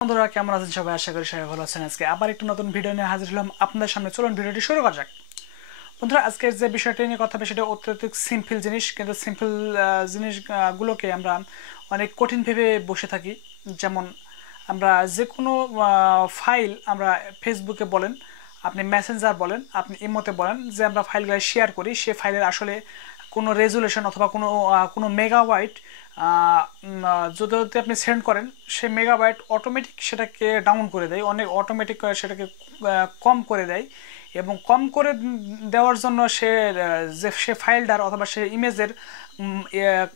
বন্ধুরা কেমন আছেন সবাই? আশা করি সবাই ভালো আছেন। আজকে আবার একটা নতুন ভিডিও নিয়ে হাজির হলাম আপনাদের সামনে। চলুন ভিডিওটি শুরু করা যাক। বন্ধুরা আজকের যে বিষয়টি নিয়ে কথা হবে সেটা অত্যধিক সিম্পল জিনিস, কিন্তু সিম্পল জিনিসগুলোকে আমরা অনেক কঠিন ভেবে বসে থাকি। যেমন আমরা যে কোনো ফাইল আমরা ফেসবুকে বলেন, আপনি মেসেঞ্জার বলেন, আপনি ইমোতে বলেন, যে আমরা ফাইলগুলো শেয়ার করি, সে ফাইলের আসলে কোনো রেজুলেশন অথবা কোনো মেগাবাইট যদি আপনি সেন্ড করেন, সে মেগাবাইট অটোমেটিক সেটাকে ডাউন করে দেয়, অনেক অটোমেটিক সেটাকে কম করে দেয়। এবং কম করে দেওয়ার জন্য সে ফাইলটার অথবা সে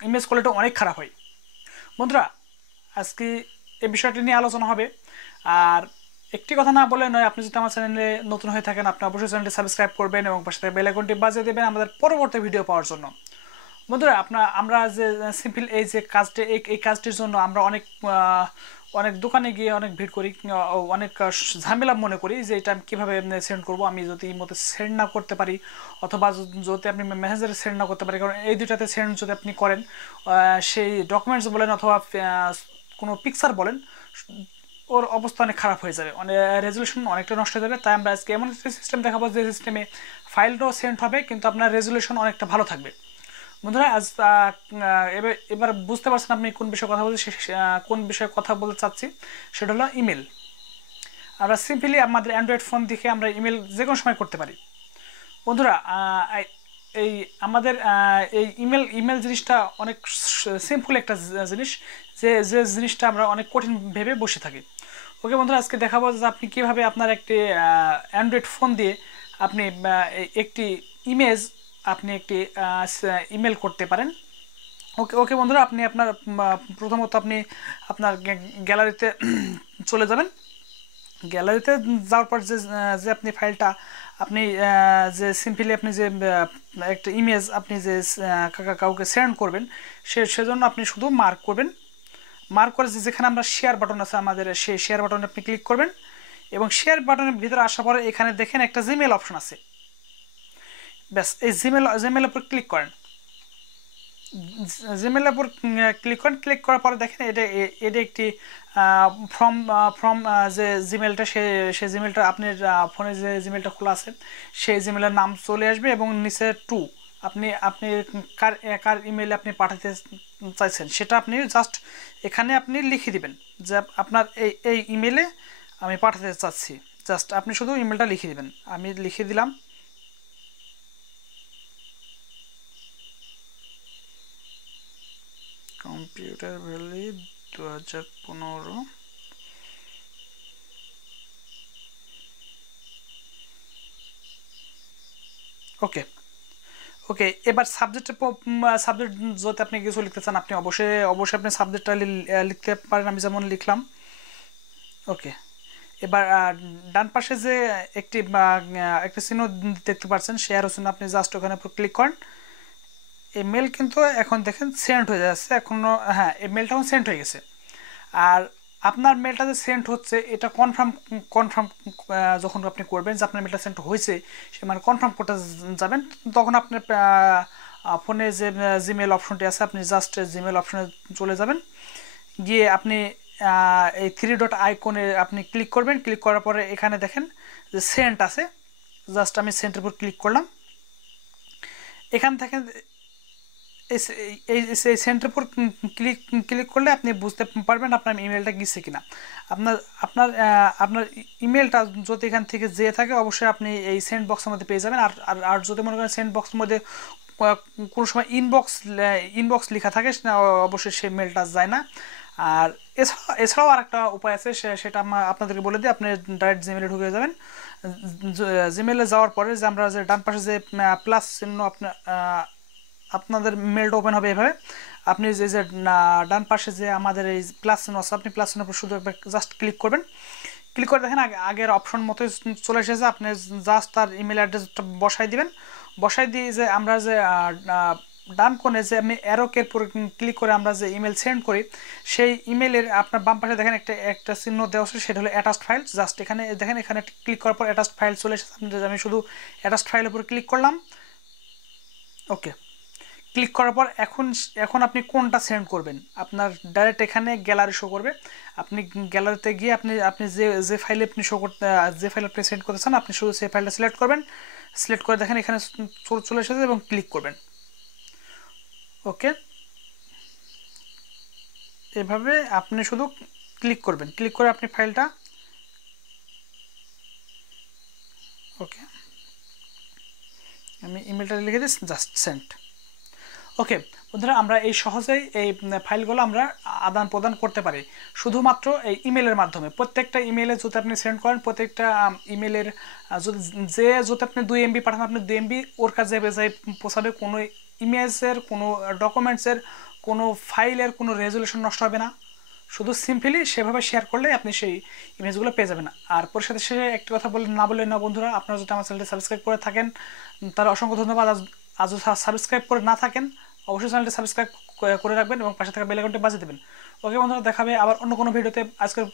ইমেজ কোয়ালিটি অনেক খারাপ হয়। বন্ধুরা আজকে এই বিষয়টি নিয়ে আলোচনা হবে। আর একটি কথা না বলে নয়, আপনি যদি আমার চ্যানেলে নতুন হয়ে থাকেন আপনি অবশ্যই চ্যানেলটি সাবস্ক্রাইব করবেন এবং পাশে থেকে বেল আইকনটি বাজিয়ে দেবেন আমাদের পরবর্তী ভিডিও পাওয়ার জন্য। বন্ধুরা আমরা যে সিম্পল এই যে কাজটি, এই কাজটির জন্য আমরা অনেক দোকানে গিয়ে অনেক ভিড় করি, অনেক ঝামেলা মনে করি যে এটা আমি কীভাবে সেন্ড করব। আমি যদি এই মতো সেন্ড না করতে পারি অথবা যদি আপনি মেসেঞ্জারে সেন্ড না করতে পারি, কারণ এই দুইটাতে সেন্ড যদি আপনি করেন, সেই ডকুমেন্টস বলেন অথবা কোনো পিকচার বলেন, ওর অবস্থা অনেক খারাপ হয়ে যাবে, অনেক রেজুলেশন অনেকটা নষ্ট হয়ে যাবে। তাই আমরা আজকে এমন একটা সিস্টেম দেখাবো যে সিস্টেমে ফাইলটাও সেন্ড হবে কিন্তু আপনার রেজুলেশন অনেকটা ভালো থাকবে। বন্ধুরা আজ এবার বুঝতে পারছেন আপনি কোন বিষয়ে কথা বলছি, কোন বিষয়ে কথা বলতে চাচ্ছি, সেটা হলো ইমেল। আমরা সিম্পলি আমাদের অ্যান্ড্রয়েড ফোন থেকে আমরা ইমেল যে কোনো সময় করতে পারি। বন্ধুরা এই আমাদের এই ইমেল জিনিসটা অনেক সিম্পল একটা জিনিস, যে জিনিসটা আমরা অনেক কঠিন ভেবে বসে থাকি। ওকে বন্ধুরা, আজকে দেখাবো যে আপনি কীভাবে আপনার একটি অ্যান্ড্রয়েড ফোন দিয়ে আপনি একটি ইমেজ, আপনি একটি ইমেল করতে পারেন। ওকে ওকে বন্ধুরা, আপনি আপনার প্রথমত আপনি আপনার গ্যালারিতে চলে যাবেন। গ্যালারিতে যাওয়ার পর যে আপনি ফাইলটা আপনি যে সিম্পলি আপনি যে একটা ইমেজ আপনি যে কাউকে সেন্ড করবেন, সেজন্য আপনি শুধু মার্ক করবেন। মার্ক করে যেখানে আমরা শেয়ার বাটন আছে আমাদের, সেই শেয়ার বাটনে আপনি ক্লিক করবেন এবং শেয়ার বাটনের ভিতরে আসার পরে এখানে দেখেন একটা জিমেল অপশন আছে। ব্যাস এই জিমেলের উপর ক্লিক করেন। জিমেলের উপর ক্লিক করার পরে দেখেন এটা একটি ফ্রম যে জিমেলটা, সে জিমেলটা আপনার ফোনে যে জিমেলটা খোলা আছে সেই জিমেলের নাম চলে আসবে এবং নিচে টু, আপনি আপনি কার ইমেইলে আপনি পাঠাতে চাইছেন সেটা আপনি জাস্ট এখানে আপনি লিখে দিবেন যে আপনার এই ইমেলে আমি পাঠাতে চাচ্ছি। জাস্ট আপনি শুধু ইমেলটা লিখে দিবেন। আমি লিখে দিলাম কম্পিউটার ভ্যালি 2015। ওকে ওকে, এবার সাবজেক্ট যদি আপনি কিছু লিখতে চান আপনি অবশ্যই আপনি সাবজেক্টটা লিখতে পারেন। আমি যেমন লিখলাম ওকে। এবার ডান পাশে যে একটা চিহ্ন দেখতে পাচ্ছেন, শেয়ার চিহ্ন, আপনি জাস্ট ওখানে উপর ক্লিক করেন। এই মেল কিন্তু এখন দেখেন সেন্ড হয়ে যাচ্ছে এখনও। হ্যাঁ, এই মেলটা এখন সেন্ড হয়ে গেছে। আর আপনার মেলটা যে সেন্ড হচ্ছে এটা কনফার্ম যখন আপনি করবেন যে আপনার মেলটা সেন্ড হয়েছে, সে মানে কনফার্ম করতে যাবেন, তখন আপনার ফোনে যে জিমেল অপশনটি আছে আপনি জাস্ট জিমেল অপশনে চলে যাবেন। গিয়ে আপনি এই 3 ডট আইকনে আপনি ক্লিক করবেন। ক্লিক করার পরে এখানে দেখেন যে সেন্ট আছে, জাস্ট আমি সেন্টের উপর ক্লিক করলাম। এখান থেকে এই সেন্টার উপর ক্লিক করলে আপনি বুঝতে পারবেন আপনার ইমেলটা গেছে কিনা। আপনার আপনার আপনার ইমেলটা যদি এখান থেকে যেয়ে থাকে অবশ্যই আপনি এই সেন্ড বক্সের মধ্যে পেয়ে যাবেন। আর যদি মনে করেন সেন্ড বক্সের মধ্যে কোনো সময় ইনবক্স লেখা থাকে, অবশ্যই সেই মেলটা যায় না। আর এছাড়াও আর একটা উপায় আছে, সেটা আপনাদেরকে বলে দিই। আপনি ডাইরেক্ট জিমেলে ঢুকে যাবেন। জিমেলে যাওয়ার পরে যে আমরা যে ডান পাশে যে প্লাস চিহ্ন আপনাদের মেলটা ওপেন হবে এভাবে। আপনি যে ডান পাশে যে আমাদের এই প্লাস চিহ্ন আছে, আপনি প্লাস চিহ্নের উপর শুধু একবার জাস্ট ক্লিক করবেন। ক্লিক করে দেখেন আগের অপশন মতোই চলে এসেছে। আপনি জাস্ট তার ইমেল অ্যাড্রেসটা বসাই দিবেন। বসাই দিয়ে যে আমরা যে ডান কোণে যে আমি অ্যারোকের উপর ক্লিক করে আমরা যে ইমেল সেন্ড করি, সেই ইমেলের আপনার বাম পাশে দেখেন একটা চিহ্ন দেওয়া আছে, সেটা হলো অ্যাটাচড ফাইল। জাস্ট এখানে দেখেন, এখানে ক্লিক করার পর অ্যাটাচড ফাইল চলে এসেছে। আমি শুধু অ্যাটাচড ফাইলের উপর ক্লিক করলাম। ওকে, ক্লিক করার পর এখন আপনি কোনটা সেন্ড করবেন, আপনার ডাইরেক্ট এখানে গ্যালারি শো করবে। আপনি গ্যালারিতে গিয়ে আপনি আপনি যে যে ফাইলে আপনি শো করতে যে ফাইল আপনি সেন্ড করতে চান আপনি শুধু সেই ফাইলটা সিলেক্ট করবেন। সিলেক্ট করে দেখেন এখানে চলে এসেছে এবং ক্লিক করবেন। ওকে, এভাবে আপনি শুধু ক্লিক করবেন, ক্লিক করে আপনি ফাইলটা, ওকে আমি ইমেলটা লিখে দিই জাস্ট সেন্ড। ওকে বন্ধুরা, আমরা এই সহজেই এই ফাইলগুলো আমরা আদান প্রদান করতে পারি শুধুমাত্র এই ইমেলের মাধ্যমে। প্রত্যেকটা ইমেলে যদি আপনি সেন্ড করেন, প্রত্যেকটা ইমেলের যদি আপনি 2 MB পাঠান, আপনি 2 MB ওর কাছে যাই পৌঁছাবে। কোনো ইমেজের, কোনো ডকুমেন্টসের, কোনো ফাইলের কোনো রেজলিউশন নষ্ট হবে না। শুধু সিম্পলি সেভাবে শেয়ার করলে আপনি সেই ইমেজগুলো পেয়ে যাবেন। আর পরিশেষে শেষে একটি কথা বললে না বন্ধুরা, আপনারা যদি আমার চ্যানেলটি সাবস্ক্রাইব করে থাকেন তাহলে অসংখ্য ধন্যবাদ। আজ সাবস্ক্রাইব করে না থাকেন অবশ্যই চ্যানেলটি সাবস্ক্রাইব করে রাখবেন এবং পাশে থাকা বেল আইকনটি বাজিয়ে দেবেন। ওকে বন্ধুরা, দেখাবে আবার অন্য কোনো ভিডিওতে। আজকের